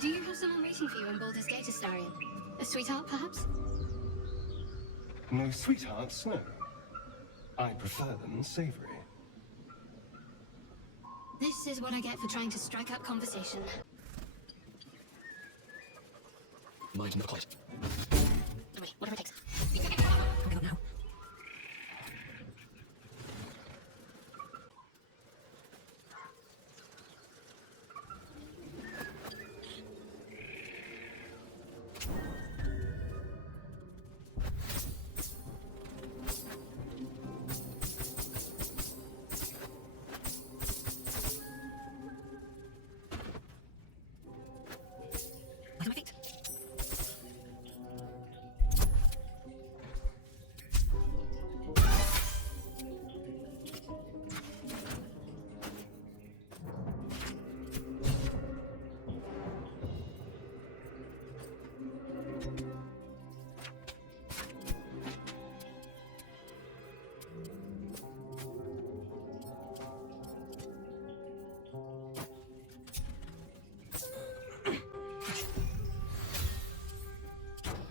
Do you have someone waiting for you in Baldur's Gate, Astarion? A sweetheart, perhaps? No sweethearts, no. I prefer them savory. This is what I get for trying to strike up conversation. Mind not quite. Wait, whatever it takes. Go now.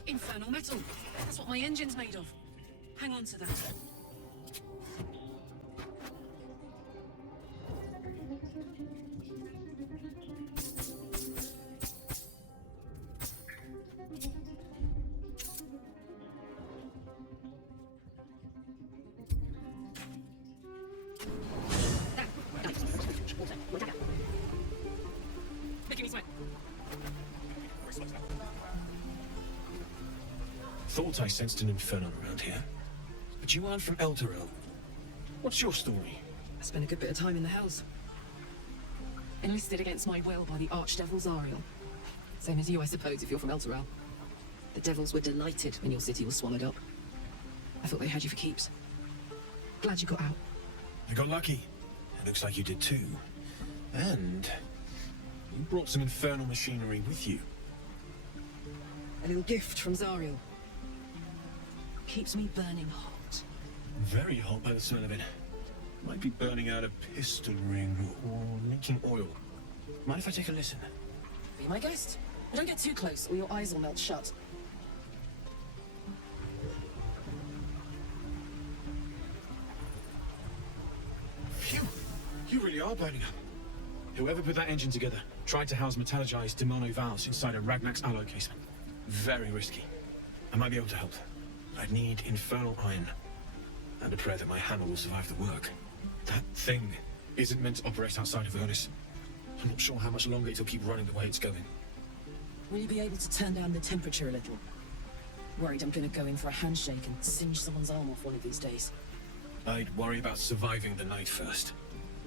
Infernal metal. That's what my engine's made of. Hang on to that. Making me sweat. Thought I sensed an infernal around here. But you aren't from Elturel. What's your story? I spent a good bit of time in the Hells. Enlisted against my will by the Archdevil Zariel. Same as you, I suppose, if you're from Elturel. The Devils were delighted when your city was swallowed up. I thought they had you for keeps. Glad you got out. I got lucky. It looks like you did too. And you brought some infernal machinery with you. A little gift from Zariel. Keeps me burning hot. Very hot by the smell of it. Might be burning out a pistol ring or leaking oil. Mind if I take a listen? Be my guest. But don't get too close or your eyes will melt shut. Phew! You really are burning up. Whoever put that engine together tried to house metallogized demonovals inside a Ragnak's alloy casement. Very risky. I might be able to help. I'd need infernal iron. And a prayer that my hammer will survive the work. That thing isn't meant to operate outside of Ernest. I'm not sure how much longer it'll keep running the way it's going. Will you be able to turn down the temperature a little? Worried I'm gonna go in for a handshake and singe someone's arm off one of these days. I'd worry about surviving the night first.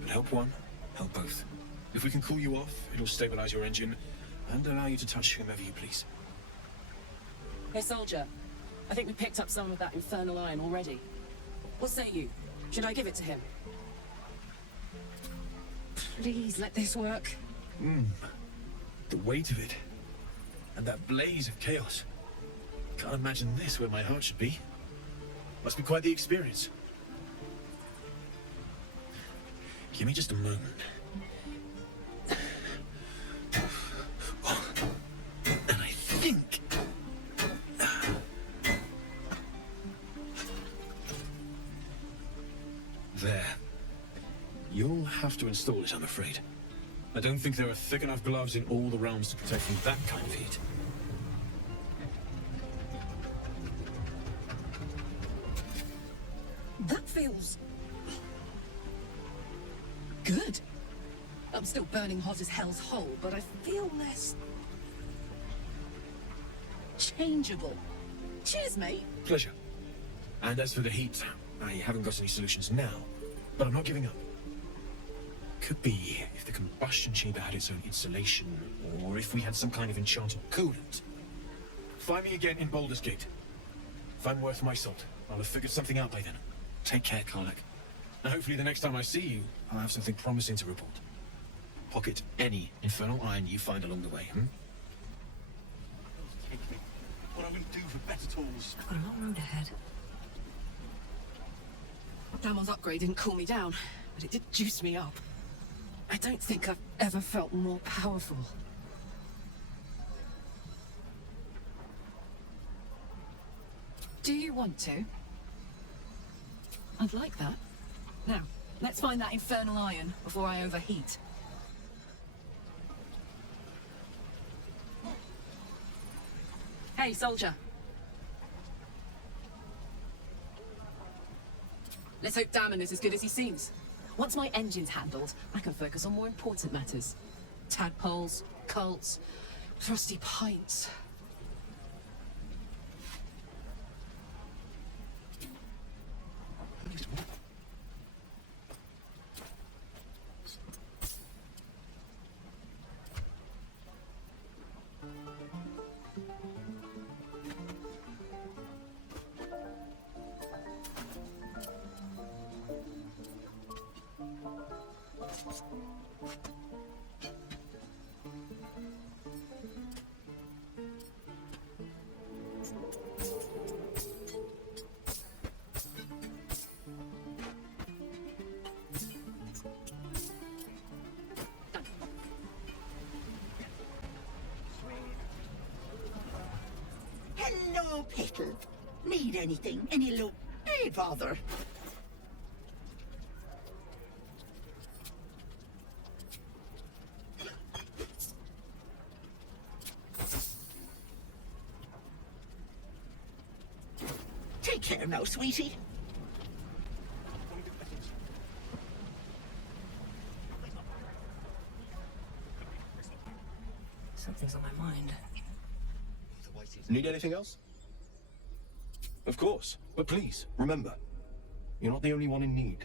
But help one, help both. If we can cool you off, it'll stabilize your engine and allow you to touch whomever you please. Hey, soldier. I think we picked up some of that infernal iron already. What say you? Should I give it to him? Please let this work. The weight of it. And that blaze of chaos. Can't imagine this where my heart should be. Must be quite the experience. Give me just a moment. And I think... There. You'll have to install it, I'm afraid. I don't think there are thick enough gloves in all the realms to protect from that kind of heat. That feels... good. I'm still burning hot as hell's hole, but I feel less... changeable. Cheers, mate. Pleasure. And as for the heat, I haven't got any solutions now, but I'm not giving up. Could be if the combustion chamber had its own insulation, or if we had some kind of enchanted coolant. Find me again in Baldur's Gate. If I'm worth my salt, I'll have figured something out by then. Take care, Karlach. And hopefully the next time I see you, I'll have something promising to report. Pocket any infernal iron you find along the way, What are we do for better tools? I've got a long road ahead. Damon's upgrade didn't cool me down, but it did juice me up. I don't think I've ever felt more powerful. Do you want to? I'd like that. Now, let's find that infernal iron before I overheat. Hey, soldier. Let's hope Damon is as good as he seems. Once my engine's handled, I can focus on more important matters. Tadpoles, cults, thrusty pints. Hello, Petal. Need anything? Any loot? Hey, bother. Take care now, sweetie. Something's on my mind. Need anything else? Of course, but please, remember, you're not the only one in need.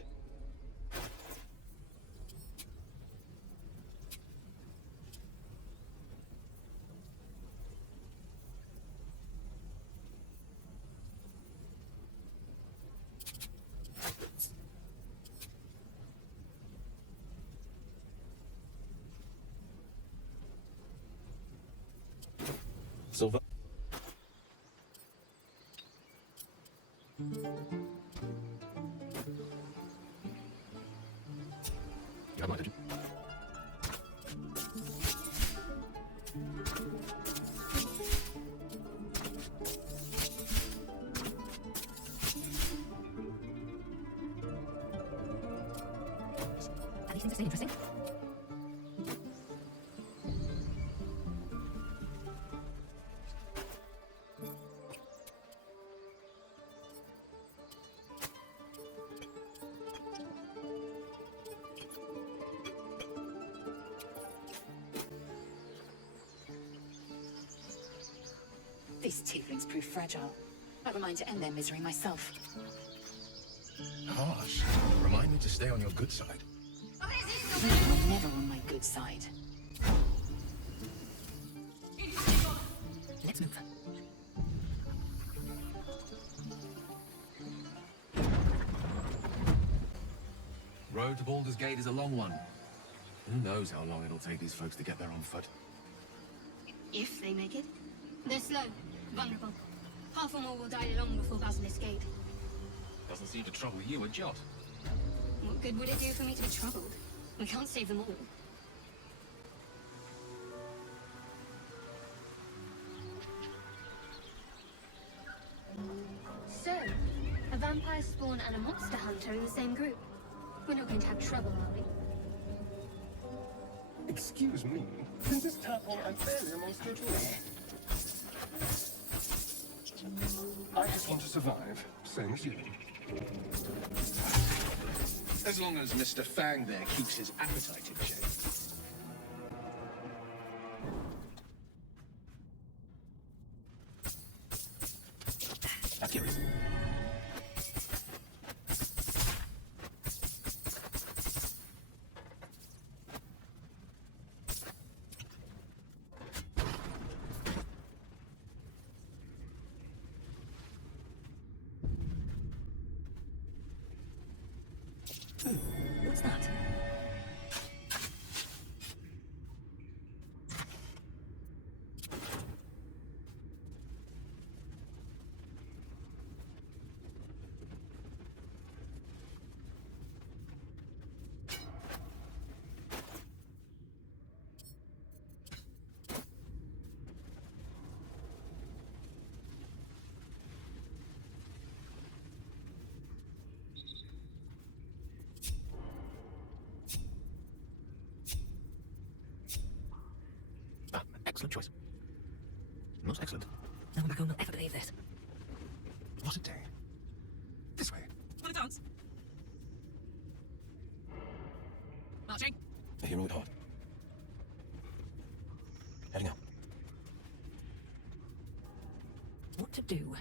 Silver. You have my attention. These things are interesting. These tieflings prove fragile. I remind to end their misery myself. Harsh. Remind me to stay on your good side. You are never on my good side. Let's move. Road to Baldur's Gate is a long one. Who knows how long it'll take these folks to get there on foot. If they make it. They're slow, vulnerable. Half or more will die long before Basilisk Gate. Doesn't seem to trouble you a jot. What good would it do for me to be troubled? We can't save them all. So, a vampire spawn and a monster hunter in the same group. We're not going to have trouble, are we? Excuse me, is this tadpole unfairly amongst your children? I just want to survive, same as you. As long as Mr. Fang there keeps his appetite in check. I'm curious. What's that? Excellent choice. Most excellent. No one back home will ever believe this. What a day. This way. Want to dance? Marching. A hero at heart. Heading out. What to do?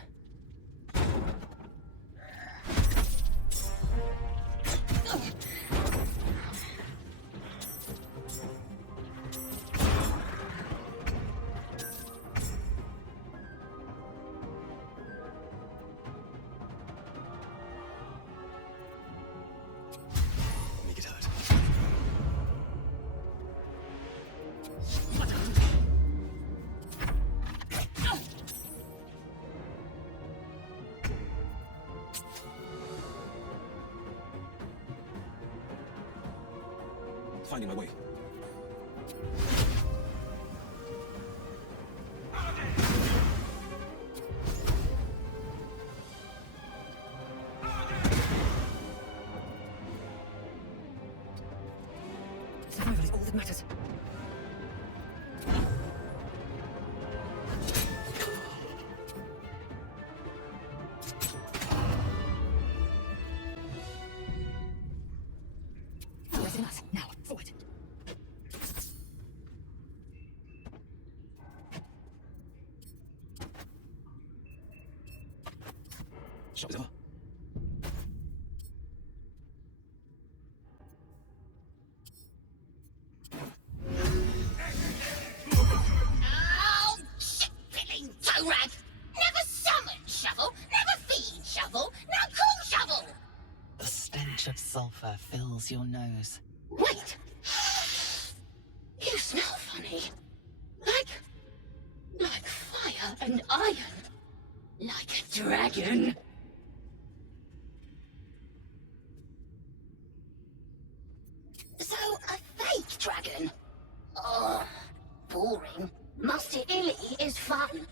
Make it hurt. Finding my way. Survival is all that matters. Pressing us. Now, forward. Sharp as ever. Oh, shit-filling toe rag! Never summon shovel, never feed shovel, now call shovel! The stench of sulfur fills your nose. Wait! You smell funny. Like fire and iron. Like a dragon. So, a fake dragon? Oh, boring. Master Illy is fun.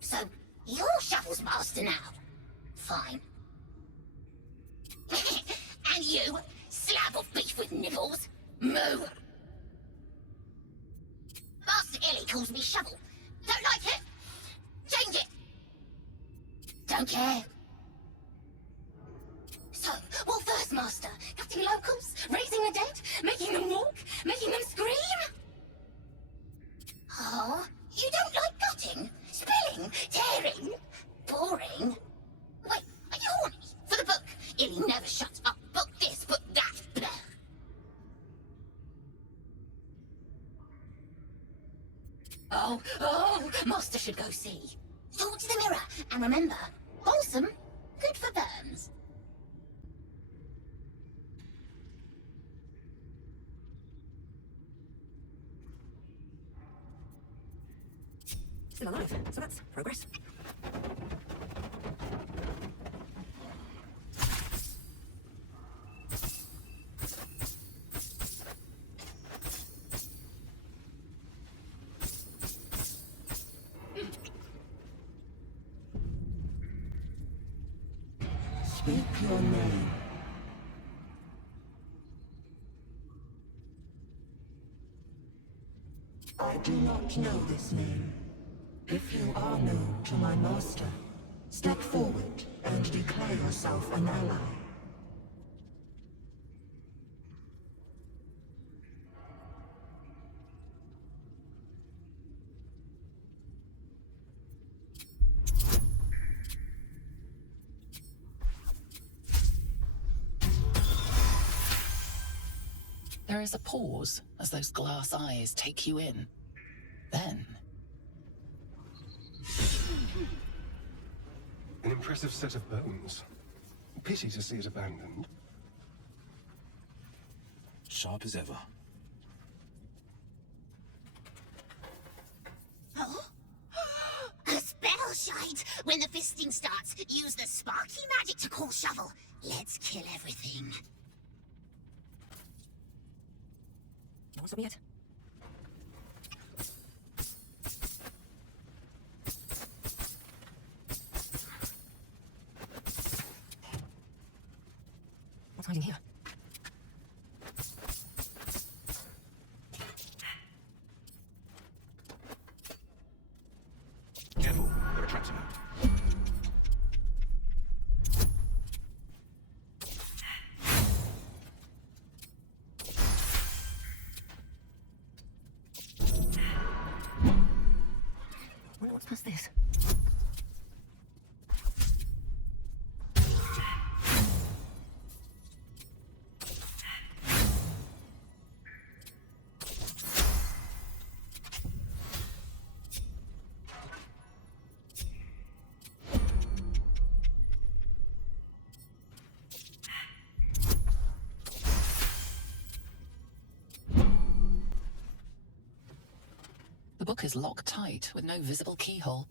So, you're Shovel's master now. Fine. And you, slab of beef with nibbles, moo. Master Illy calls me Shovel. Don't like it? Change it. Don't care. So, what first, Master? Cutting locals? Raising the dead? Making them walk? Making them scream? Oh, you don't like cutting? Spilling? Tearing? Boring? Wait, are you horny? For the book? Illy never shuts up. Book this, book that. Blah. Oh, Master should go see. Talk to the mirror, and remember, wholesome, good for burns. Still alive, so that's progress. Speak your name. I do not know this name. If you are known to my master, step forward and declare yourself an ally. There is a pause as those glass eyes take you in. Then, An impressive set of bones. Pity to see it abandoned. Sharp as ever. Oh? A spell shite! When the fisting starts, use the sparky magic to call Shovel. Let's kill everything. No one's got me yet. What's hiding here? book is locked tight with no visible keyhole,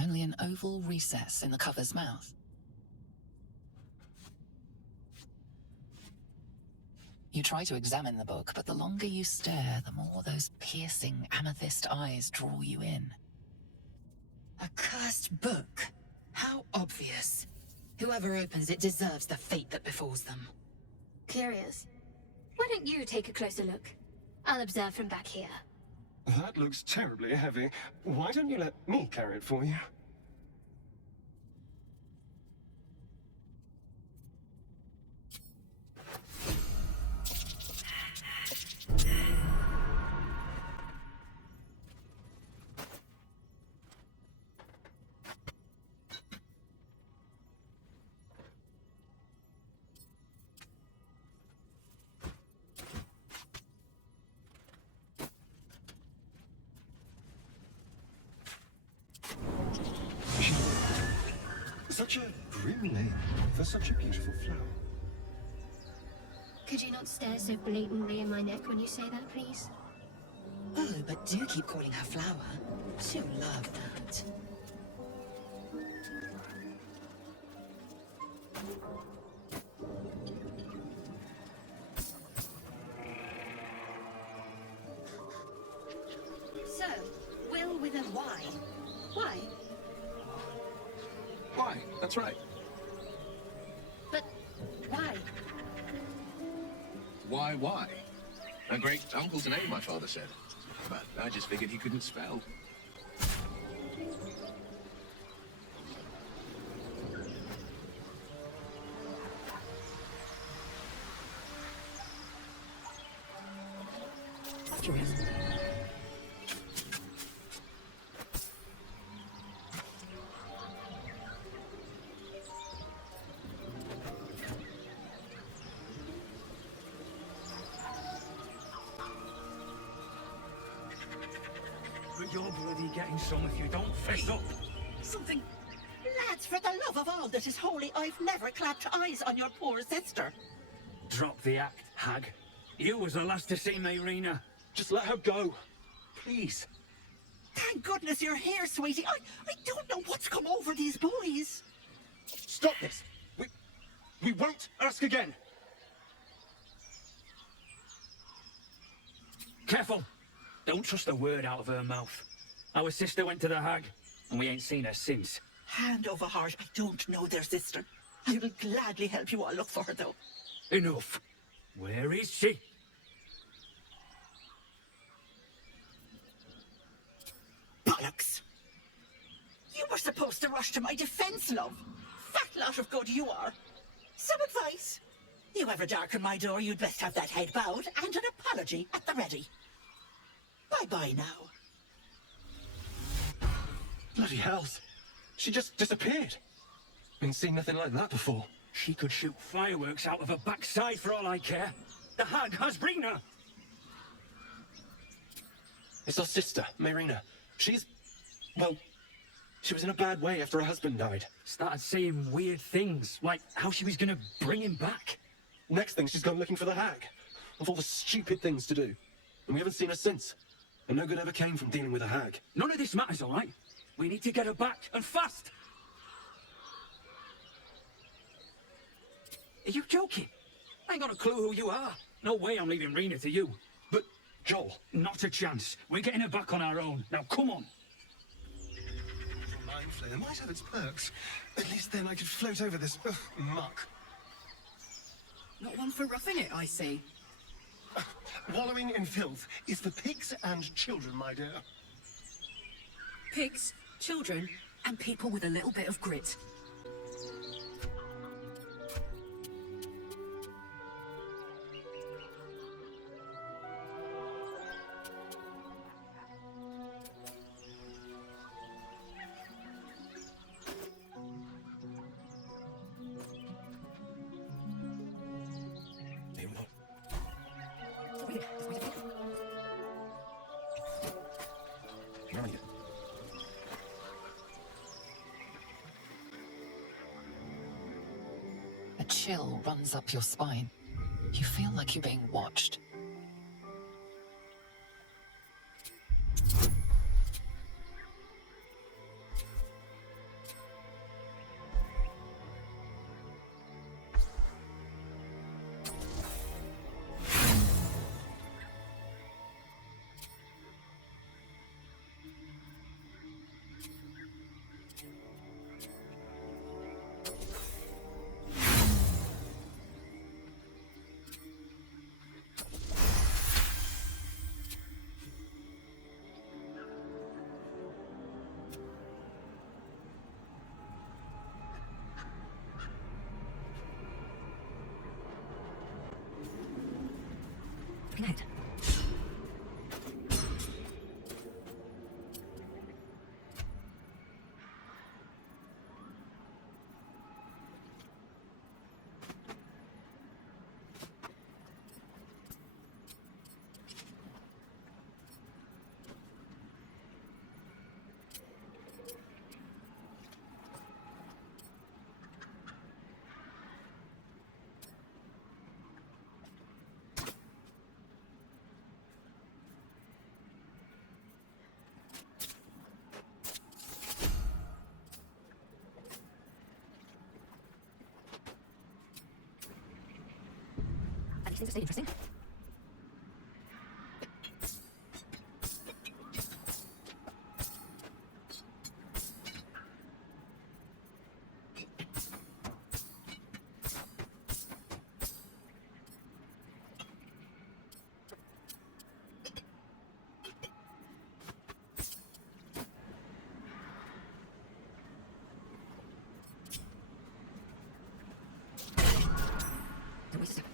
only an oval recess in the cover's mouth. You try to examine the book, but the longer you stare, the more those piercing amethyst eyes draw you in. A cursed book? How obvious. Whoever opens it deserves the fate that befalls them. Curious. Why don't you take a closer look? I'll observe from back here. That looks terribly heavy. Why don't you let me carry it for you? Such a grim name for such a beautiful flower. Could you not stare so blatantly in my neck when you say that, please? Oh, but do keep calling her Flower. She'll love that. So, Will with a Y. Why? Why? That's right. But why? Why? A great uncle's name, my father said. But I just figured he couldn't spell. Curious. But you're bloody getting some if you don't fess up. Something... Lads, for the love of all that is holy, I've never clapped eyes on your poor sister. Drop the act, hag. You was the last to see Mayrina. Just let her go. Please. Thank goodness you're here, sweetie. I don't know what's come over these boys. Stop this. We won't ask again. Careful. Don't trust a word out of her mouth. Our sister went to the hag, and we ain't seen her since. Hand over heart, I don't know their sister. I will gladly help you all look for her, though. Enough. Where is she? Bollocks! You were supposed to rush to my defense, love. Fat lot of good you are. Some advice. You ever darken my door, you'd best have that head bowed and an apology at the ready. Bye-bye now. Bloody hells. She just disappeared. Ain't seen nothing like that before. She could shoot fireworks out of her backside for all I care. The hag has Brina. It's our sister, Mayrina. She's... well... she was in a bad way after her husband died. Started saying weird things, like how she was gonna bring him back. Next thing, she's gone looking for the hag. Of all the stupid things to do. And we haven't seen her since. And no good ever came from dealing with a hag. None of this matters, all right? We need to get her back, and fast! Are you joking? I ain't got a clue who you are. No way I'm leaving Rena to you. But, Joel... Not a chance. We're getting her back on our own. Now, come on. Mind Flayer might have its perks. At least then I could float over this muck. Not one for roughing it, I see. Wallowing in filth is for pigs and children, my dear. Pigs, children, and people with a little bit of grit. A chill runs up your spine. You feel like you're being watched. ahead. These things are interesting. Don't waste a step.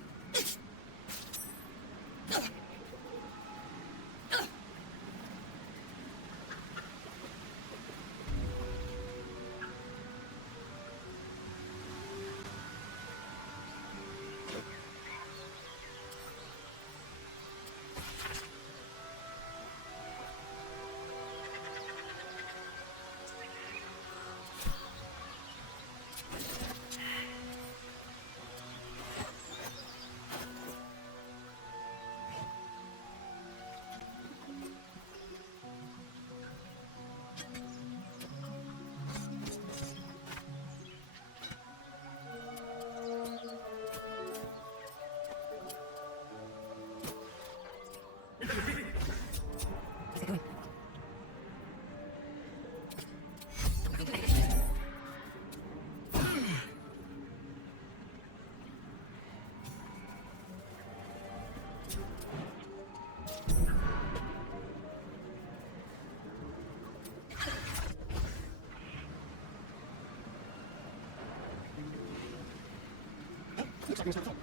Looks like it's not fun.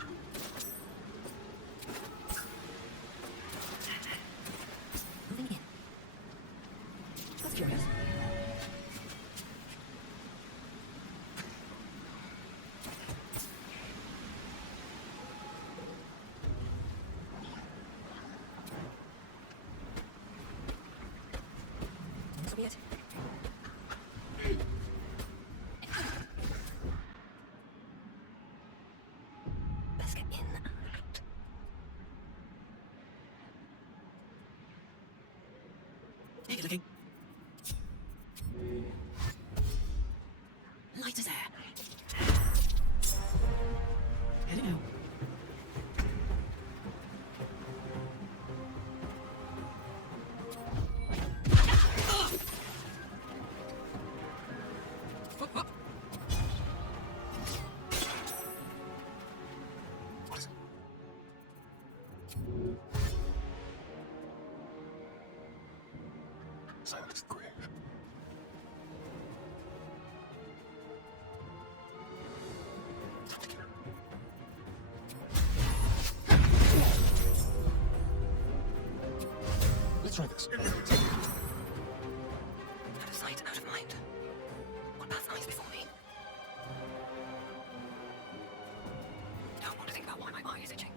Moving in. That's curious. This will be it. Let's get in and out. Take a looking. Light as air. Heading out. What is it? Silence the grave. Time to get her. Let's try this. Out of sight, out of mind. What path lies before me? Don't want to think about why my eye is itching.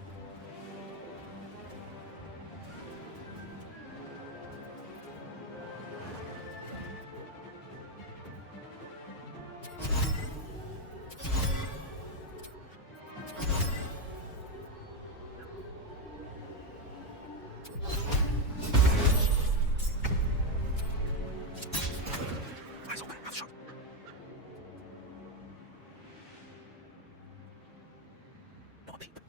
Eyes open, mouth shut. Not a peep.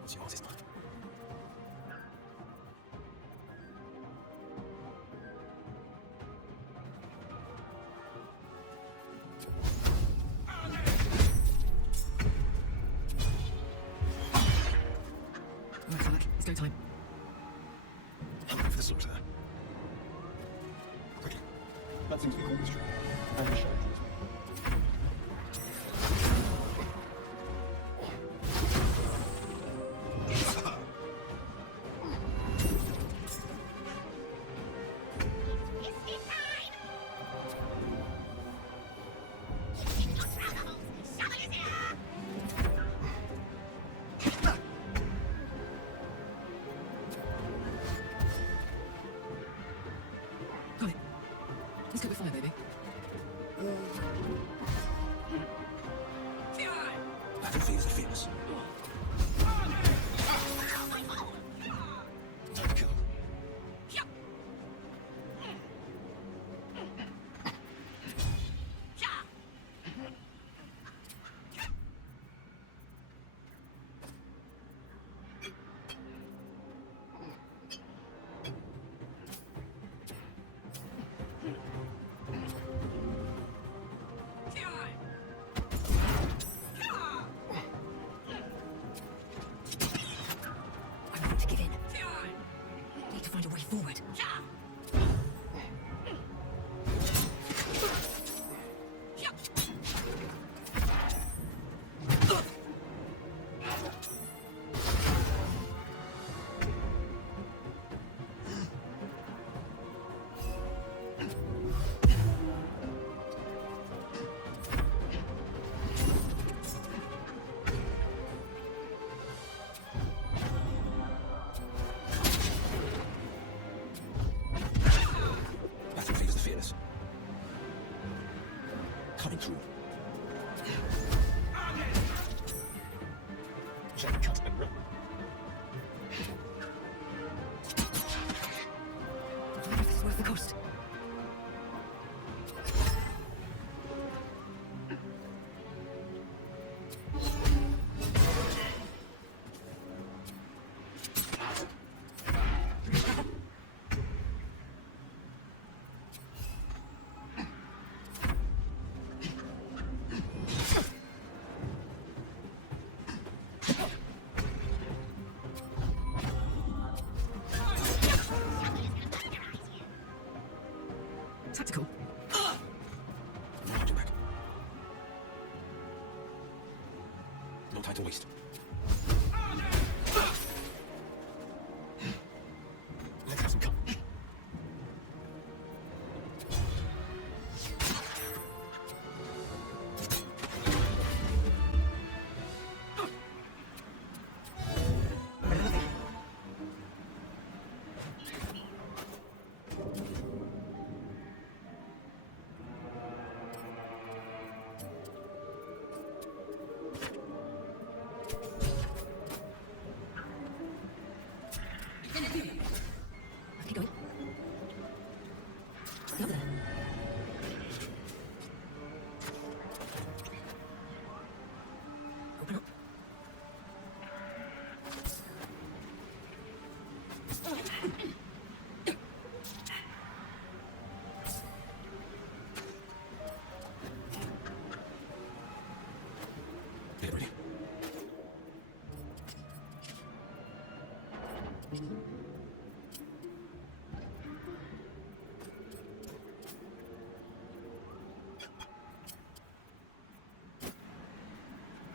What's yours this time? Alright, Karlach, it's go time. I'm ready for this look there. That seems to be called the street. And the ShadowDruids. Got it. Let's go with fire, baby. Battlefields are famous. Time to kill. I want to get in. Need to find a way forward. Battlefields are fearless. Coming through. Shadow cut and run. I wonder if this is worth the cost. Tactical. Watch your back. No time to waste. Let's have some cover. Keep going. Over there. Open up. Get ready.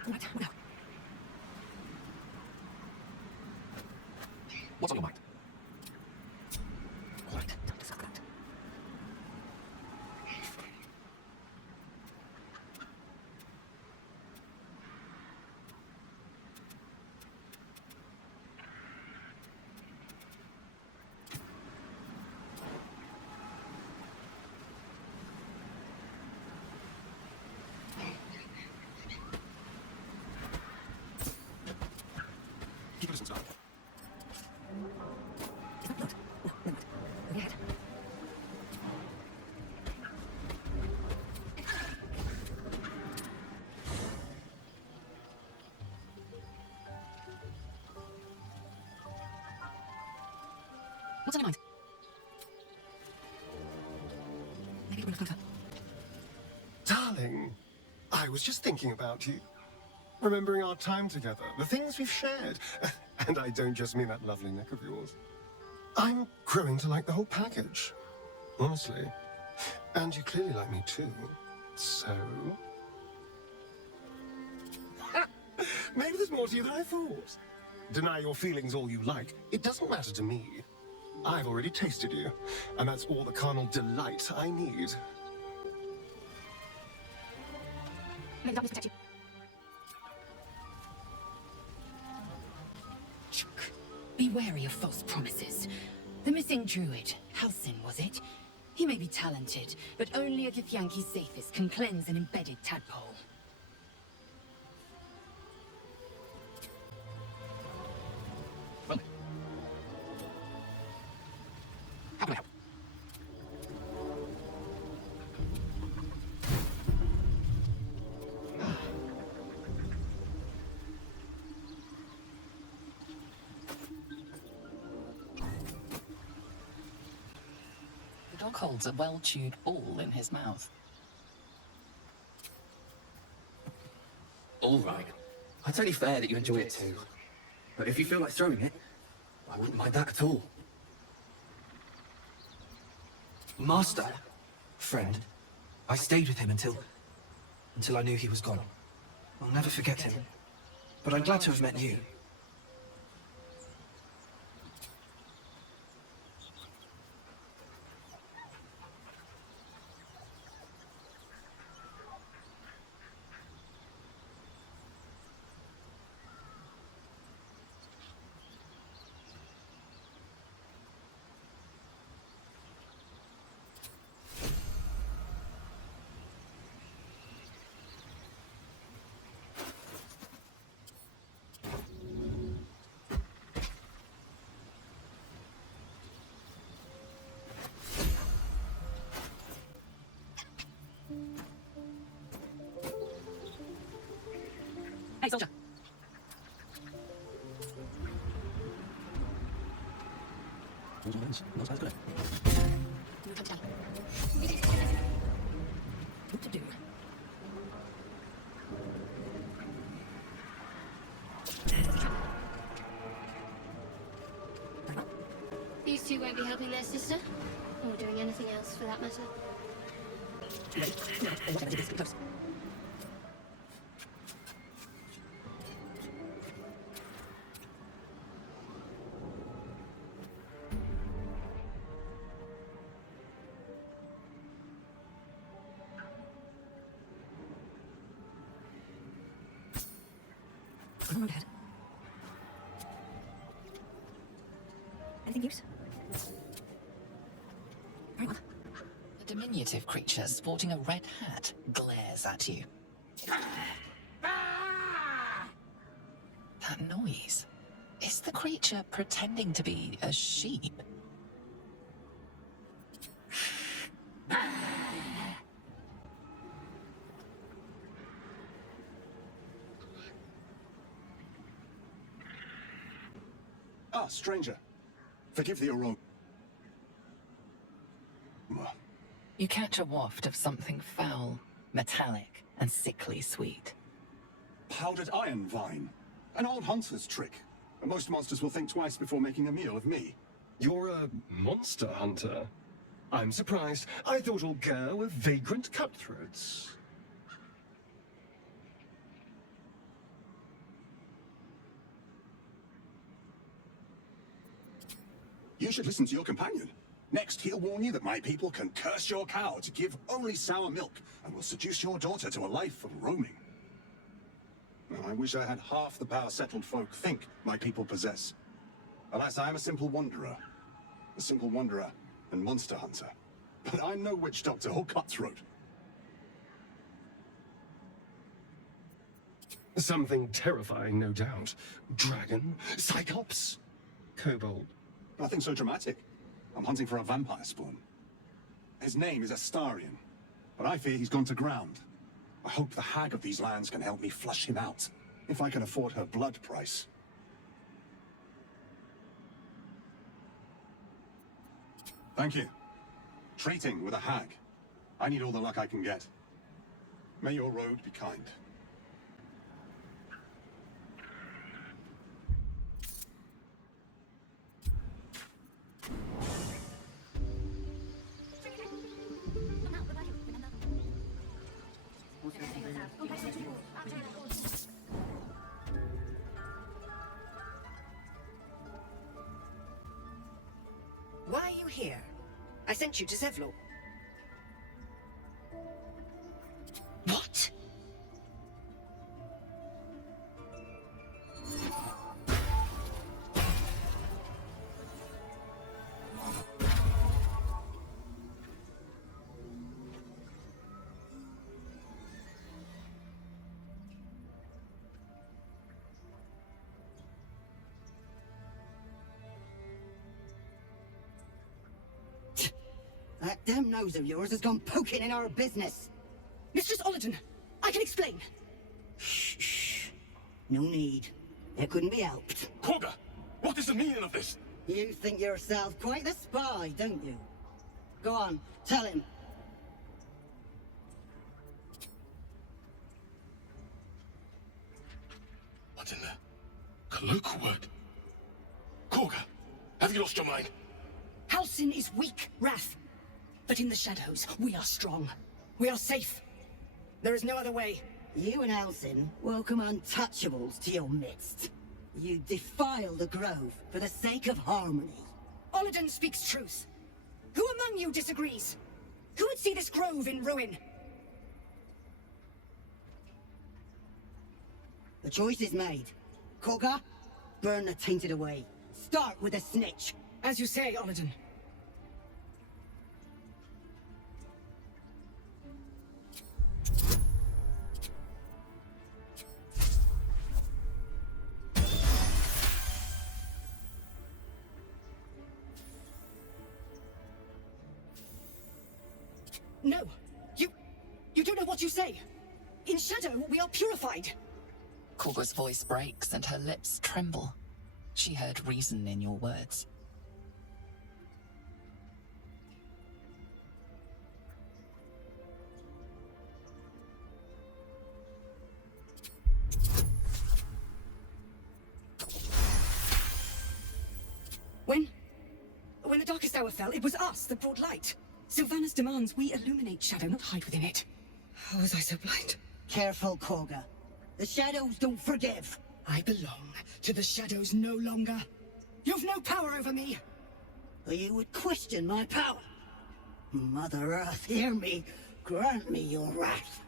All right, we'll go. What's on your mind? All right, time to suck that. Keep it inside. Is that blood? No, never mind. Go ahead. What's on your mind? Maybe bring us closer. Darling, I was just thinking about you. Remembering our time together, the things we've shared. And I don't just mean that lovely neck of yours. I'm growing to like the whole package. Honestly. And you clearly like me too. So... maybe there's more to you than I thought. Deny your feelings all you like. It doesn't matter to me. I've already tasted you, and that's all the carnal delight I need. May the darkness protect you. Be wary of false promises. The missing druid, Halsin, was it? He may be talented, but only a Githyanki safest can cleanse an embedded tadpole. Well, how can I help? The dog holds a well-chewed ball in his mouth. All right. It's only fair that you enjoy it too. But if you feel like throwing it, I wouldn't mind that at all. Master, friend, I stayed with him until I knew he was gone. I'll never forget him. But I'm glad to have met you. Hey, soldier. What to do? These two won't be helping their sister, or doing anything else for that matter. Close. Come on, Dad. Anything use? Very well. A diminutive creature sporting a red hat glares at you. That noise. Is the creature pretending to be a sheep? Ah, stranger. Forgive the aroma. You catch a waft of something foul, metallic, and sickly sweet. Powdered iron vine. An old hunter's trick. Most monsters will think twice before making a meal of me. You're a monster hunter? I'm surprised. I thought all Ger were vagrant cutthroats. You should listen to your companion. Next, he'll warn you that my people can curse your cow to give only sour milk, and will seduce your daughter to a life of roaming. Well, I wish I had half the power settled folk think my people possess. Alas, I am a simple wanderer. A simple wanderer and monster hunter. But I'm no witch doctor or cutthroat. Something terrifying, no doubt. Dragon? Cyclops? Kobold? Nothing so dramatic. I'm hunting for a vampire spawn. His name is Astarion, but I fear he's gone to ground. I hope the hag of these lands can help me flush him out, if I can afford her blood price. Thank you. Treating with a hag. I need all the luck I can get. May your road be kind. here? I sent you to Zevlor. What? That damn nose of yours has gone poking in our business. Mistress Olladin, I can explain. Shh. No need. It couldn't be helped. Kagha, what is the meaning of this? You think yourself quite the spy, don't you? Go on, tell him. What's in there? Colloquial word? Kagha, have you lost your mind? Halsin is weak, Wrath. But in the shadows, we are strong. We are safe. There is no other way. You and Halsin welcome untouchables to your midst. You defile the grove for the sake of harmony. Olladin speaks truth. Who among you disagrees? Who would see this grove in ruin? The choice is made. Kagha, burn the tainted away. Start with the snitch. As you say, Olladin. No! You don't know what you say! In Shadow, we are purified! Kagha's voice breaks and her lips tremble. She heard reason in your words. When the darkest hour fell, it was us that brought light. Sylvanas demands we illuminate Shadow, not hide within it. How was I so blind? Careful, Kagha. The shadows don't forgive. I belong to the shadows no longer. You've no power over me. You would question my power. Mother Earth, hear me. Grant me your wrath.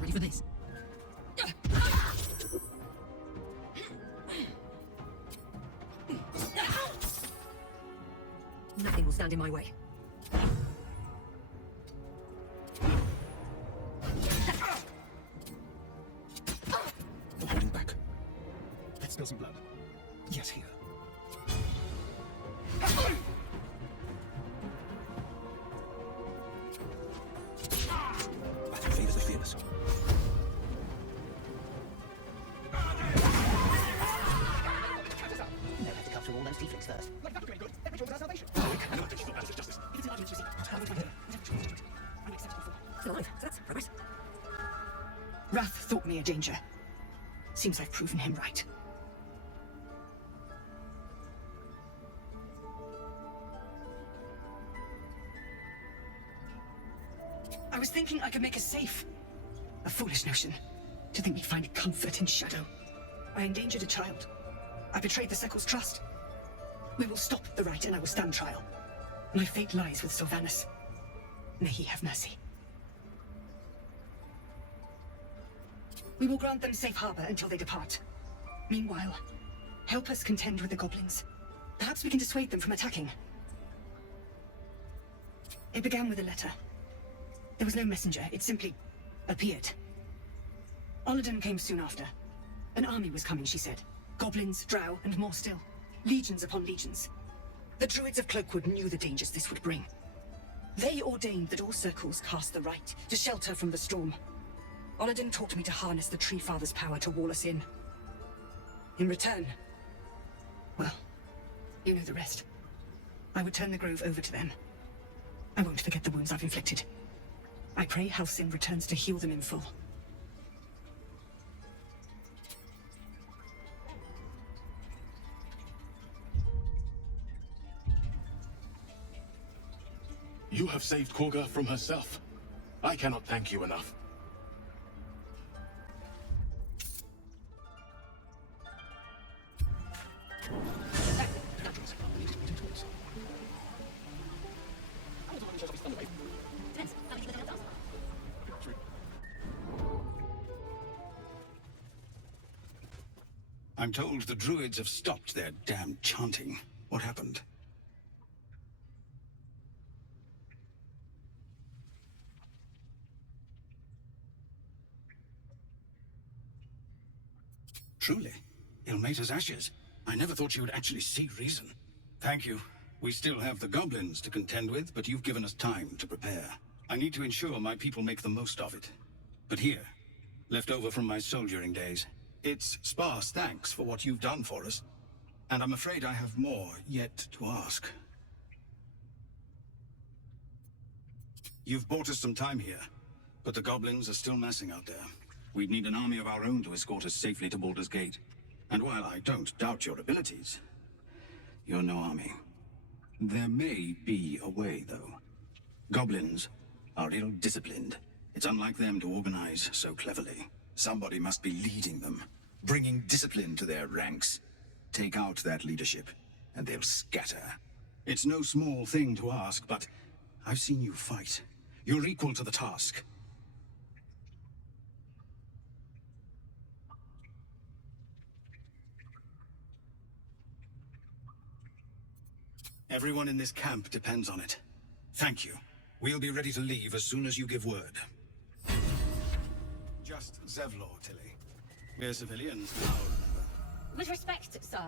Ready for this? Nothing will stand in my way. No holding back. Let's spill some blood. Yes, here. Battle favors the fearless. They'll have to cut through all those tieflings first. Like that would be good. Every choice has salvation. I know that you thought that was justice. If it's an argument, you see, how would I do it? I'm accepted for. Still alive, so that's progress. Wrath thought me a danger. Seems I've proven him right. I was thinking I could make us safe. A foolish notion. To think we'd find comfort in Shadow. I endangered a child. I betrayed the Sekul's trust. We will stop the right and I will stand trial. My fate lies with Sylvanas. May he have mercy. We will grant them safe harbor until they depart. Meanwhile, help us contend with the goblins. Perhaps we can dissuade them from attacking. It began with a letter. There was no messenger, it simply appeared. Olladin came soon after. An army was coming, she said. Goblins, drow, and more still. Legions upon legions. The druids of Cloakwood knew the dangers this would bring. They ordained that all circles cast the right to shelter from the storm. Olladin taught me to harness the Tree Father's power to wall us in. In return, well, you know the rest. I would turn the grove over to them. I won't forget the wounds I've inflicted. I pray Halsin returns to heal them in full. You have saved Kagha from herself. I cannot thank you enough. I'm told the druids have stopped their damn chanting. What happened? Truly, Ilmater's ashes. I never thought she would actually see reason. Thank you. We still have the goblins to contend with, but you've given us time to prepare. I need to ensure my people make the most of it. But here, left over from my soldiering days, it's sparse thanks for what you've done for us. And I'm afraid I have more yet to ask. You've bought us some time here, but the goblins are still massing out there. We'd need an army of our own to escort us safely to Baldur's Gate. And while I don't doubt your abilities, you're no army. There may be a way, though. Goblins are ill-disciplined. It's unlike them to organize so cleverly. Somebody must be leading them, bringing discipline to their ranks. Take out that leadership, and they'll scatter. It's no small thing to ask, but I've seen you fight. You're equal to the task. Everyone in this camp depends on it. Thank you. We'll be ready to leave as soon as you give word. Just Zevlor, Tilly. We're civilians now, remember? With respect, sir.